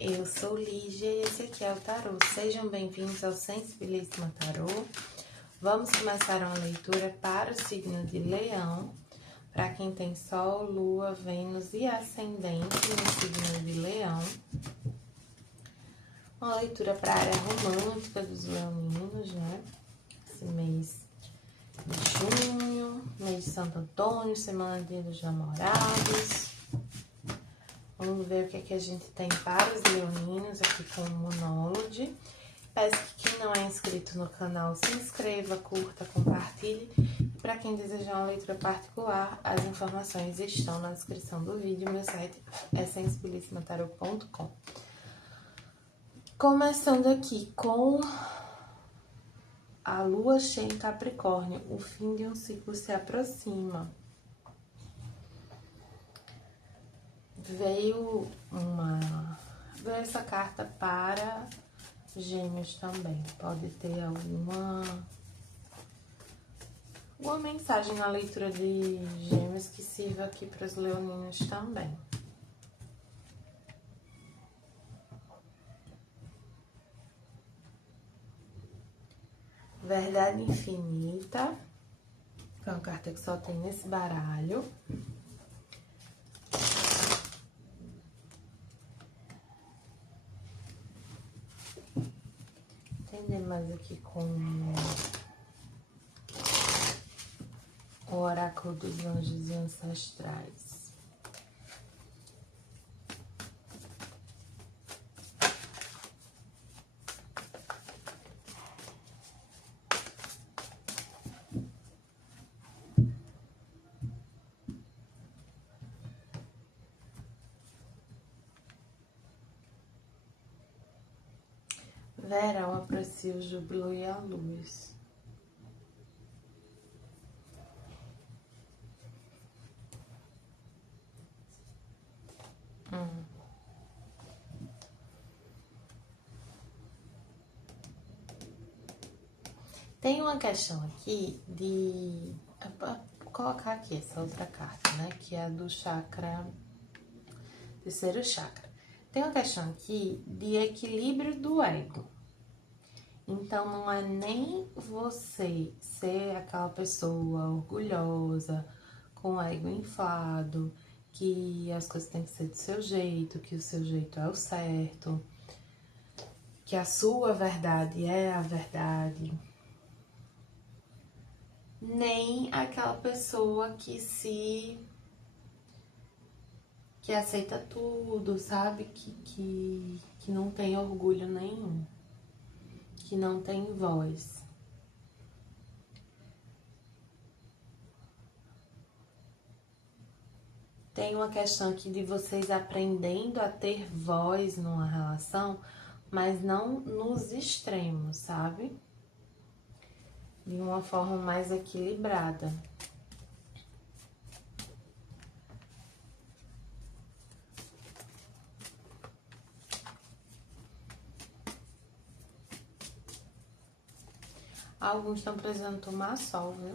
eu sou Lígia e esse aqui é o Tarô. Sejam bem-vindos ao Sensibilíssima Tarô. Vamos começar uma leitura para o signo de Leão, para quem tem Sol, Lua, Vênus e Ascendente no signo de Leão. Uma leitura para a área romântica dos leoninos, né? Esse mês de junho, mês de Santo Antônio, semana Dia dos Namorados. Vamos ver o que é que a gente tem para os leoninos aqui com o Monólogo. Peço que quem não é inscrito no canal se inscreva, curta, compartilhe. E para quem desejar uma leitura particular, as informações estão na descrição do vídeo. Meu site é sensibilissimataroc.com. Começando aqui com a Lua cheia em Capricórnio. O fim de um ciclo se aproxima. Veio essa carta para Gêmeos também. Pode ter alguma mensagem na leitura de Gêmeos que sirva aqui para os leoninos também. Verdade Infinita, que é uma carta que só tem nesse baralho. Entender mais aqui com o Oráculo dos Anjos e Ancestrais. Verão aprecia o júbilo e a luz. Tem uma questão aqui de... Vou colocar aqui essa outra carta, né? Que é a do chakra... Terceiro chakra. Tem uma questão aqui de equilíbrio do ego. Então, não é nem você ser aquela pessoa orgulhosa, com o ego inflado, que as coisas têm que ser do seu jeito, que o seu jeito é o certo, que a sua verdade é a verdade. Nem aquela pessoa que aceita tudo, sabe? Que não tem orgulho nenhum, que não tem voz. Tem uma questão aqui de vocês aprendendo a ter voz numa relação, mas não nos extremos, sabe? De uma forma mais equilibrada. Alguns estão precisando tomar sol, viu?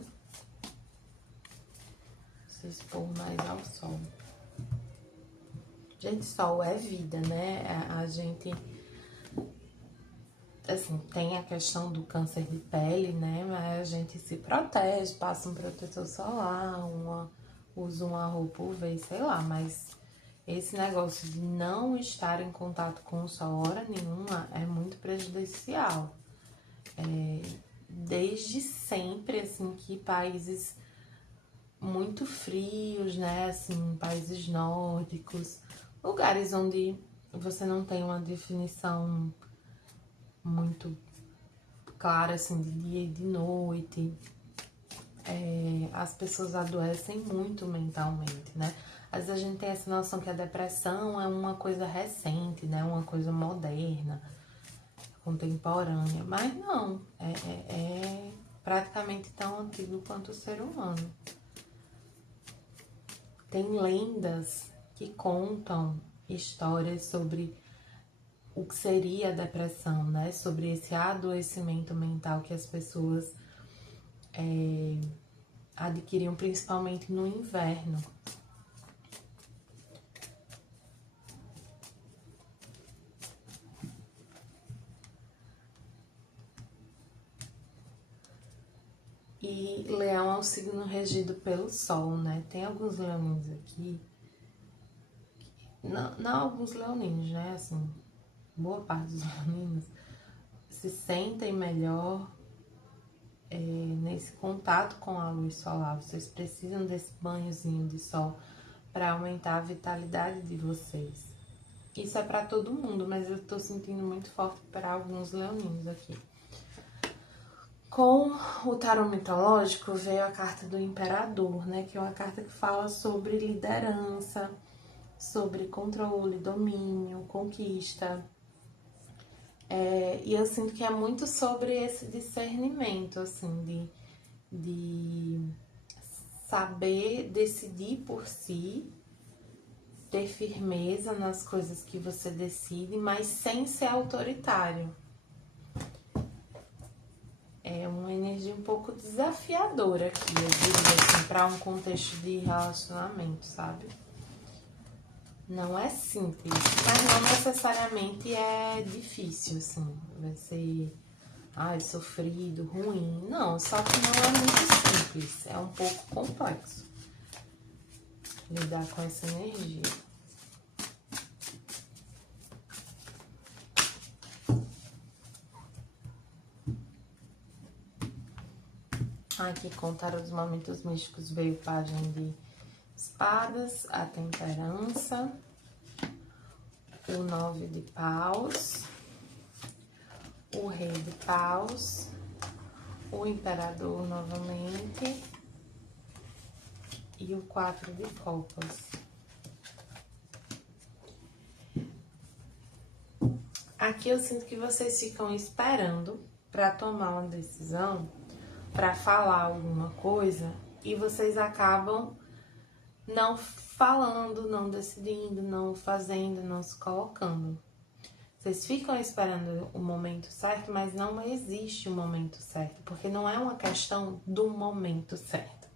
Se expor mais ao sol. Gente, sol é vida, né? A gente, assim, tem a questão do câncer de pele, né? Mas a gente se protege, passa um protetor solar, usa uma roupa UV, sei lá. Mas esse negócio de não estar em contato com o sol hora nenhuma é muito prejudicial. Desde sempre, assim, que países muito frios, né, assim, países nórdicos, lugares onde você não tem uma definição muito clara, assim, de dia e de noite, as pessoas adoecem muito mentalmente, né? Às vezes a gente tem essa noção que a depressão é uma coisa recente, né, uma coisa moderna, contemporânea, mas não, é praticamente tão antigo quanto o ser humano. Tem lendas que contam histórias sobre o que seria a depressão, né? Sobre esse adoecimento mental que as pessoas adquiriam principalmente no inverno. E Leão é um signo regido pelo Sol, né? Tem alguns leoninos aqui, não alguns leoninos, né? Assim, boa parte dos leoninos se sentem melhor nesse contato com a luz solar. Vocês precisam desse banhozinho de sol para aumentar a vitalidade de vocês. Isso é para todo mundo, mas eu tô sentindo muito forte para alguns leoninos aqui. Com o tarô mitológico veio a carta do Imperador, né? Que é uma carta que fala sobre liderança, sobre controle, domínio, conquista. E eu sinto que é muito sobre esse discernimento, assim, de saber decidir por si, ter firmeza nas coisas que você decide, mas sem ser autoritário. É uma energia um pouco desafiadora aqui, eu diria assim, para um contexto de relacionamento, sabe? Não é simples, mas não necessariamente é difícil, assim. Vai ser, sofrido, ruim. Não, só que não é muito simples, é um pouco complexo lidar com essa energia. Aqui, com o tarô dos momentos místicos, veio o Pajem de Espadas, a Temperança, o 9 de Paus, o Rei de Paus, o Imperador novamente e o 4 de Copas. Aqui eu sinto que vocês ficam esperando para tomar uma decisão, para falar alguma coisa, e vocês acabam não falando, não decidindo, não fazendo, não se colocando. Vocês ficam esperando o momento certo, mas não existe o momento certo, porque não é uma questão do momento certo.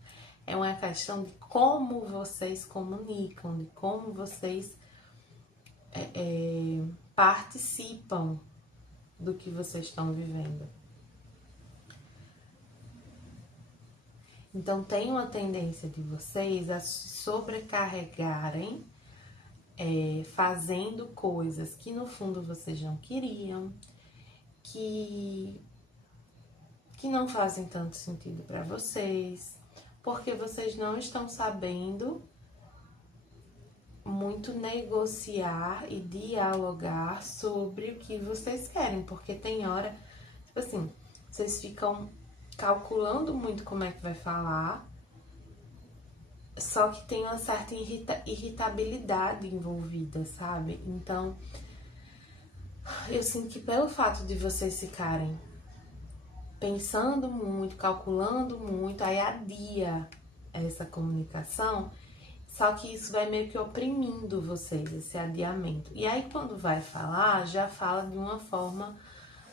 É uma questão de como vocês comunicam, de como vocês participam do que vocês estão vivendo. Então, tem uma tendência de vocês a se sobrecarregarem, fazendo coisas que no fundo vocês não queriam, que não fazem tanto sentido para vocês, porque vocês não estão sabendo muito negociar e dialogar sobre o que vocês querem, porque tem hora, tipo assim, vocês ficam calculando muito como é que vai falar, só que tem uma certa irritabilidade envolvida, sabe? Então, eu sinto que pelo fato de vocês ficarem pensando muito, calculando muito, aí adia essa comunicação, só que isso vai meio que oprimindo vocês, esse adiamento. E aí, quando vai falar, já fala de uma forma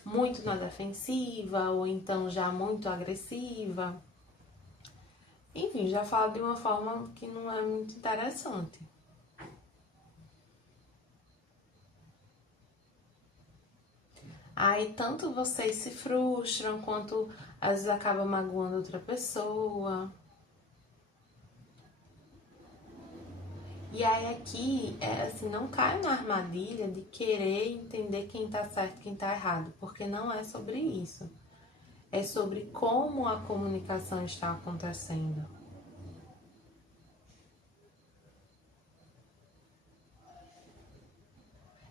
muito na defensiva, ou então já muito agressiva. Enfim, já fala de uma forma que não é muito interessante. Aí, tanto vocês se frustram, quanto às vezes acaba magoando outra pessoa. E aí aqui, assim, não cai na armadilha de querer entender quem tá certo e quem tá errado, porque não é sobre isso. É sobre como a comunicação está acontecendo.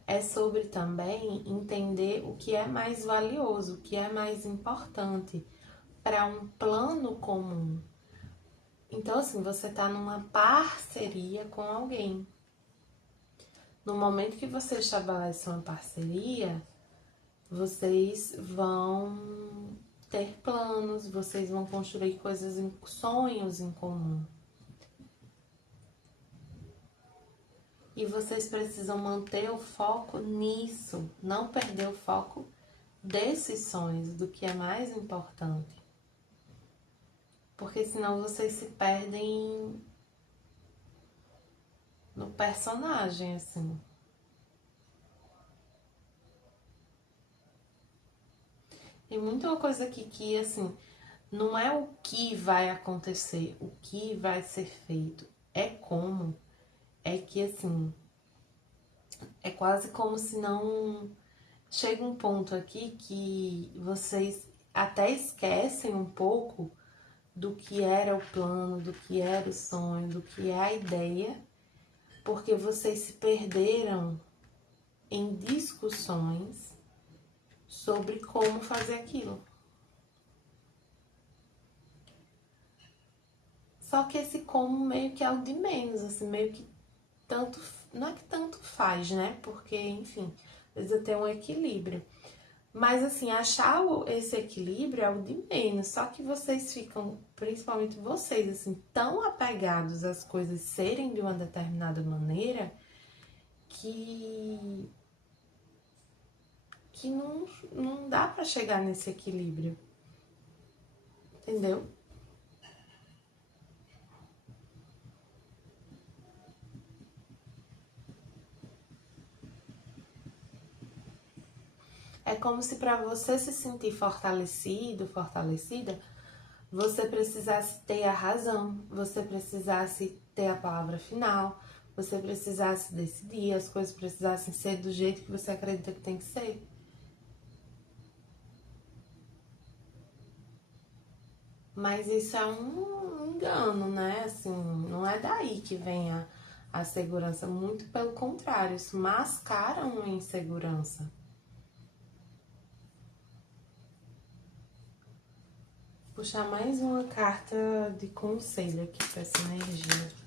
É sobre também entender o que é mais valioso, o que é mais importante para um plano comum. Então, assim, você tá numa parceria com alguém. No momento que você estabelece uma parceria, vocês vão ter planos, vocês vão construir coisas, sonhos em comum. E vocês precisam manter o foco nisso, não perder o foco desses sonhos, do que é mais importante. Porque senão vocês se perdem no personagem, assim. Tem muita coisa aqui que, assim, não é o que vai acontecer, o que vai ser feito, é como. É que assim, é quase como se não chega um ponto aqui que vocês até esquecem um pouco do que era o plano, do que era o sonho, do que é a ideia, porque vocês se perderam em discussões sobre como fazer aquilo. Só que esse como meio que é o de menos, assim, meio que tanto, não é que tanto faz, né? Porque, enfim, precisa ter um equilíbrio. Mas, assim, achar esse equilíbrio é o de menos. Só que vocês ficam, principalmente vocês, assim, tão apegados às coisas serem de uma determinada maneira que não dá pra chegar nesse equilíbrio. Entendeu? É como se para você se sentir fortalecido, fortalecida, você precisasse ter a razão, você precisasse ter a palavra final, você precisasse decidir, as coisas precisassem ser do jeito que você acredita que tem que ser. Mas isso é um engano, né? Assim, não é daí que vem a segurança, muito pelo contrário, isso mascara uma insegurança. Puxar mais uma carta de conselho aqui para essa energia.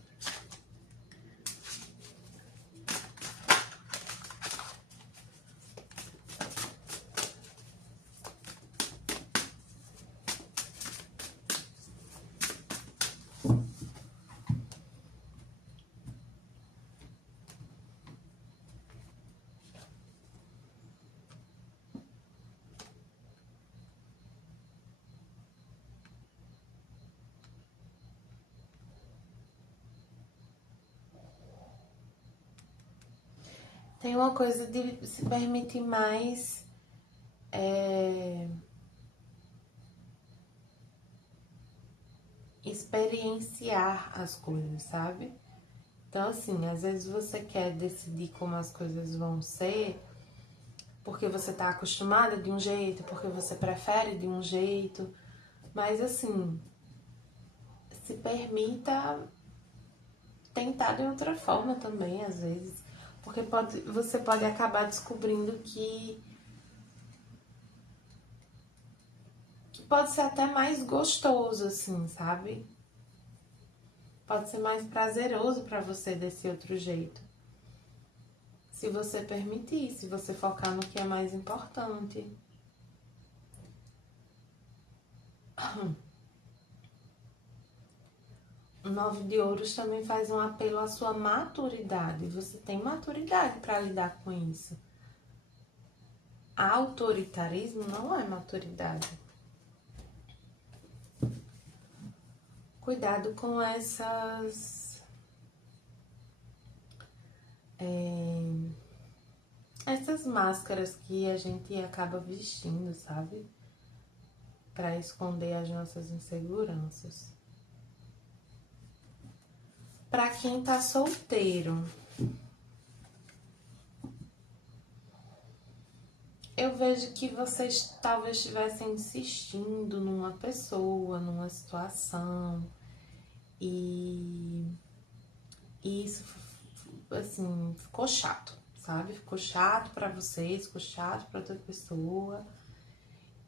Tem uma coisa de se permitir mais experienciar as coisas, sabe? Então, assim, às vezes você quer decidir como as coisas vão ser porque você tá acostumada de um jeito, porque você prefere de um jeito, mas assim, se permita tentar de outra forma também, às vezes, porque você pode acabar descobrindo que pode ser até mais gostoso, assim, sabe? Pode ser mais prazeroso para você desse outro jeito. Se você permitir, se você focar no que é mais importante. O 9 de ouros também faz um apelo à sua maturidade. Você tem maturidade para lidar com isso. Autoritarismo não é maturidade. Cuidado com essas máscaras que a gente acaba vestindo, sabe? Para esconder as nossas inseguranças. Para quem tá solteiro, eu vejo que vocês talvez estivessem insistindo numa pessoa, numa situação, e isso, assim, ficou chato, sabe? Ficou chato pra vocês, ficou chato pra outra pessoa.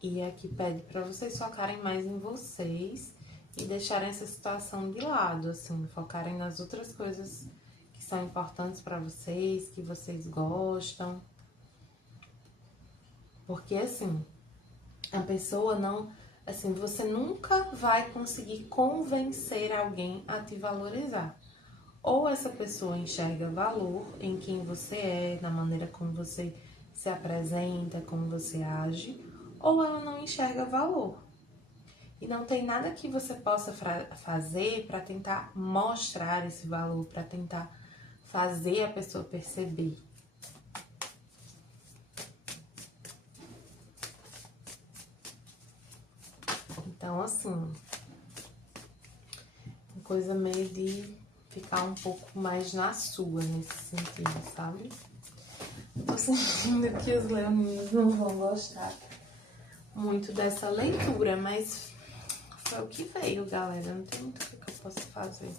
E aqui pede pra vocês focarem mais em vocês e deixarem essa situação de lado, assim, focarem nas outras coisas que são importantes pra vocês, que vocês gostam. Porque, assim, a pessoa não... Assim, você nunca vai conseguir convencer alguém a te valorizar. Ou essa pessoa enxerga valor em quem você é, na maneira como você se apresenta, como você age, ou ela não enxerga valor. E não tem nada que você possa fazer para tentar mostrar esse valor, para tentar fazer a pessoa perceber. Então, assim, coisa meio de ficar um pouco mais na sua nesse sentido, sabe? Tô sentindo que os leoninos não vão gostar muito dessa leitura, mas foi o que veio, galera. Não tem muito o que eu possa fazer.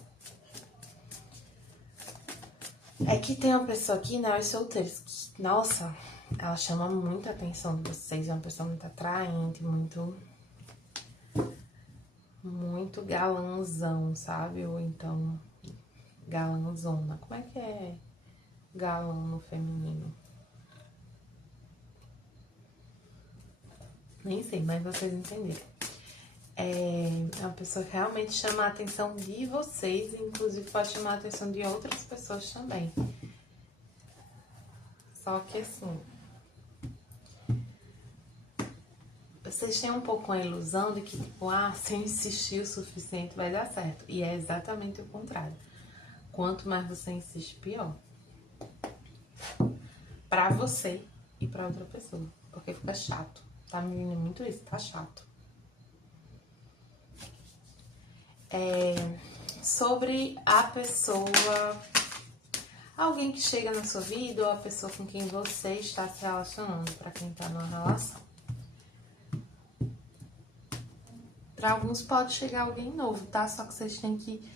É que tem uma pessoa aqui, né, os solteiros, que, nossa, ela chama muita atenção de vocês, é uma pessoa muito atraente, muito galãzão, sabe? Ou então, galãzona. Como é que é galão no feminino? Nem sei, mas vocês entenderam. É uma pessoa que realmente chama a atenção de vocês, inclusive pode chamar a atenção de outras pessoas também. Só que assim, vocês têm um pouco a ilusão de que, tipo, se eu insistir o suficiente vai dar certo. E é exatamente o contrário. Quanto mais você insiste, pior. Pra você e pra outra pessoa. Porque fica chato. Tá me vindo muito isso, tá chato. Sobre a pessoa, alguém que chega na sua vida ou a pessoa com quem você está se relacionando, para quem tá numa relação. Para alguns pode chegar alguém novo, tá? Só que vocês têm que,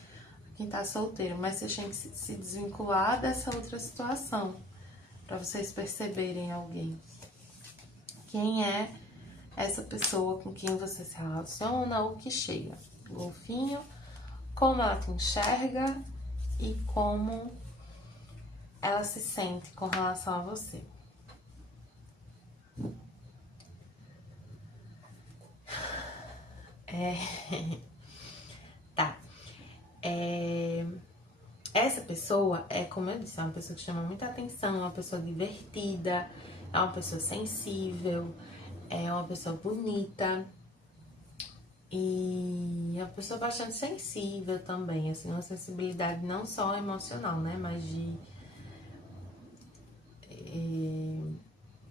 quem tá solteiro, mas vocês têm que se desvincular dessa outra situação, para vocês perceberem alguém. Quem é essa pessoa com quem você se relaciona ou que chega? Golfinho, como ela te enxerga e como ela se sente com relação a você. Tá. Essa pessoa é, como eu disse, é uma pessoa que chama muita atenção, é uma pessoa divertida, é uma pessoa sensível, é uma pessoa bonita e é uma pessoa bastante sensível também, assim, uma sensibilidade não só emocional, né, mas de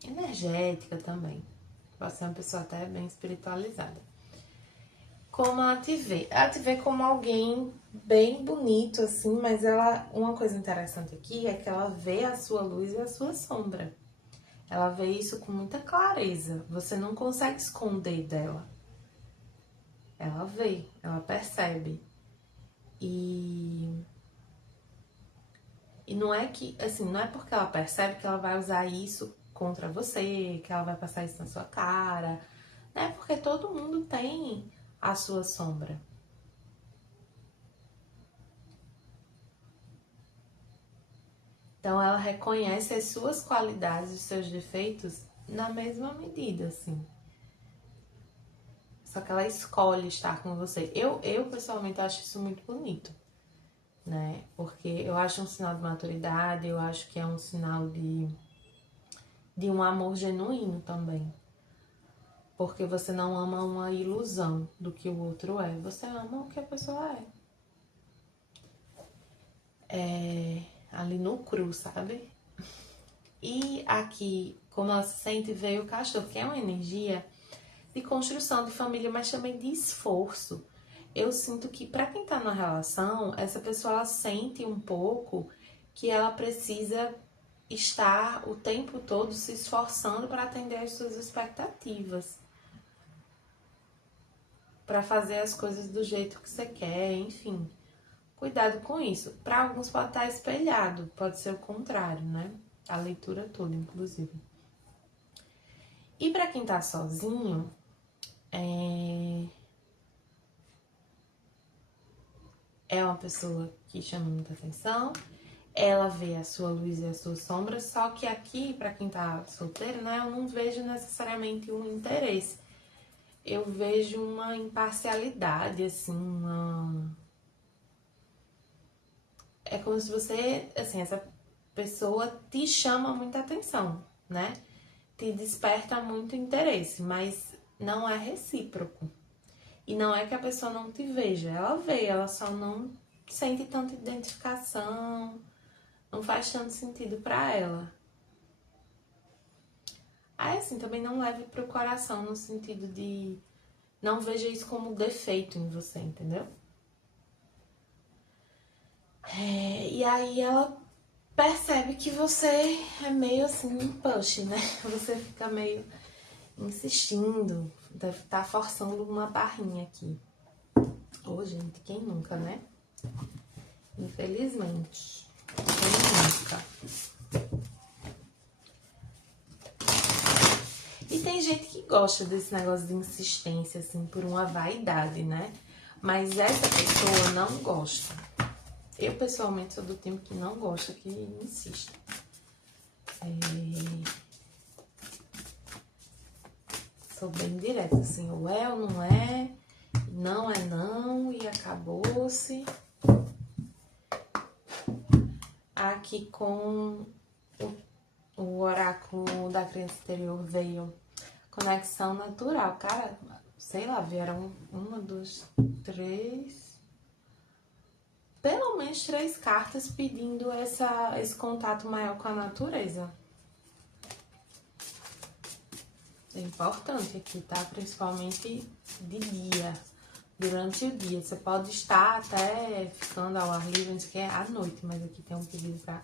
energética também. Pode ser uma pessoa até bem espiritualizada. Como ela te vê? Ela te vê como alguém bem bonito, assim, mas uma coisa interessante aqui é que ela vê a sua luz e a sua sombra. Ela vê isso com muita clareza. Você não consegue esconder dela. Ela vê, ela percebe. E não é que, assim, não é porque ela percebe que ela vai usar isso contra você, que ela vai passar isso na sua cara. É porque todo mundo tem a sua sombra. Então ela reconhece as suas qualidades, os seus defeitos na mesma medida, assim. Só que ela escolhe estar com você. Eu pessoalmente acho isso muito bonito, né? Porque eu acho um sinal de maturidade, eu acho que é um sinal de um amor genuíno também. Porque você não ama uma ilusão do que o outro é, você ama o que a pessoa é. Ali no cru, sabe? E aqui, como ela se sente, veio o cachorro, que é uma energia de construção de família, mas também de esforço. Eu sinto que para quem tá na relação, essa pessoa ela sente um pouco que ela precisa estar o tempo todo se esforçando para atender às suas expectativas, para fazer as coisas do jeito que você quer, enfim. Cuidado com isso. Para alguns pode estar espelhado, pode ser o contrário, né? A leitura toda, inclusive. E para quem tá sozinho, é uma pessoa que chama muita atenção, ela vê a sua luz e a sua sombra, só que aqui, para quem tá solteiro, né, eu não vejo necessariamente um interesse. Eu vejo uma imparcialidade, assim, é como se você, assim, essa pessoa te chama muita atenção, né? Te desperta muito interesse, mas não é recíproco. E não é que a pessoa não te veja, ela vê, ela só não sente tanta identificação, não faz tanto sentido pra ela. Aí assim, também não leve pro coração no sentido de Não veja isso como defeito em você, entendeu? E aí ela percebe que você é meio assim um push, né? Você fica meio insistindo, deve estar forçando uma barrinha aqui. Ô, gente, quem nunca, né? Infelizmente. Quem nunca? E tem gente que gosta desse negócio de insistência, assim, por uma vaidade, né? Mas essa pessoa não gosta. Eu, pessoalmente, sou do time que não gosta que insista. Sou bem direta, assim, ou é ou não é, não é não, e acabou-se. Aqui com o oráculo da criança interior veio conexão natural. Cara, sei lá, vieram uma, duas, três... Pelo menos 3 cartas pedindo esse contato maior com a natureza. É importante aqui, tá? Principalmente de dia, durante o dia. Você pode estar até ficando ao ar livre, que é à noite, mas aqui tem um pedido pra,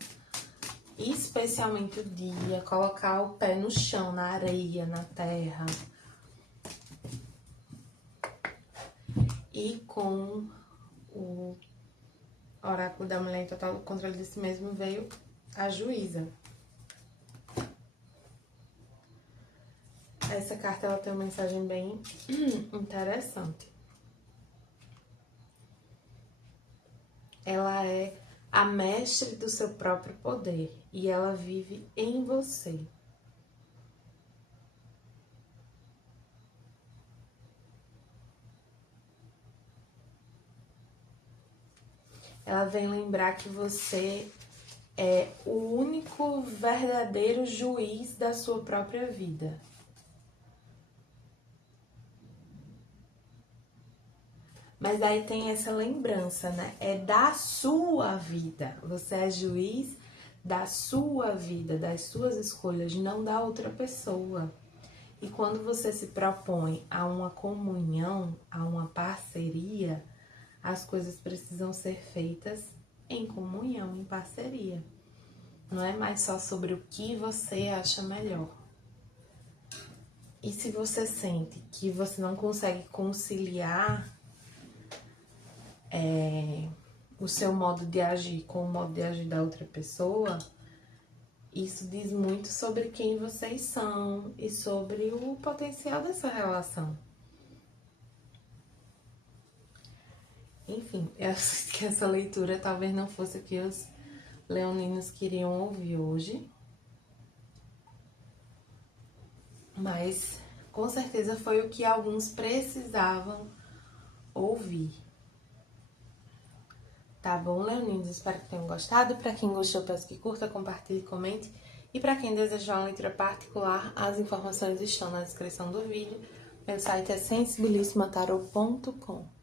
especialmente o dia, colocar o pé no chão, na areia, na terra. E com o oráculo da mulher em total controle de si mesmo veio a juíza. Essa carta ela tem uma mensagem bem interessante. Ela é a mestre do seu próprio poder e ela vive em você. Ela vem lembrar que você é o único verdadeiro juiz da sua própria vida. Mas aí tem essa lembrança, né? É da sua vida. Você é juiz da sua vida, das suas escolhas, não da outra pessoa. E quando você se propõe a uma comunhão, a uma parceria, as coisas precisam ser feitas em comunhão, em parceria. Não é mais só sobre o que você acha melhor. E se você sente que você não consegue conciliar o seu modo de agir com o modo de agir da outra pessoa, isso diz muito sobre quem vocês são e sobre o potencial dessa relação. Enfim, eu acho que essa leitura talvez não fosse o que os leoninos queriam ouvir hoje. Mas com certeza foi o que alguns precisavam ouvir. Tá bom, leoninos? Espero que tenham gostado. Para quem gostou, peço que curta, compartilhe, comente. E para quem desejar uma leitura particular, as informações estão na descrição do vídeo. Meu site é sensibilissimataroto.com.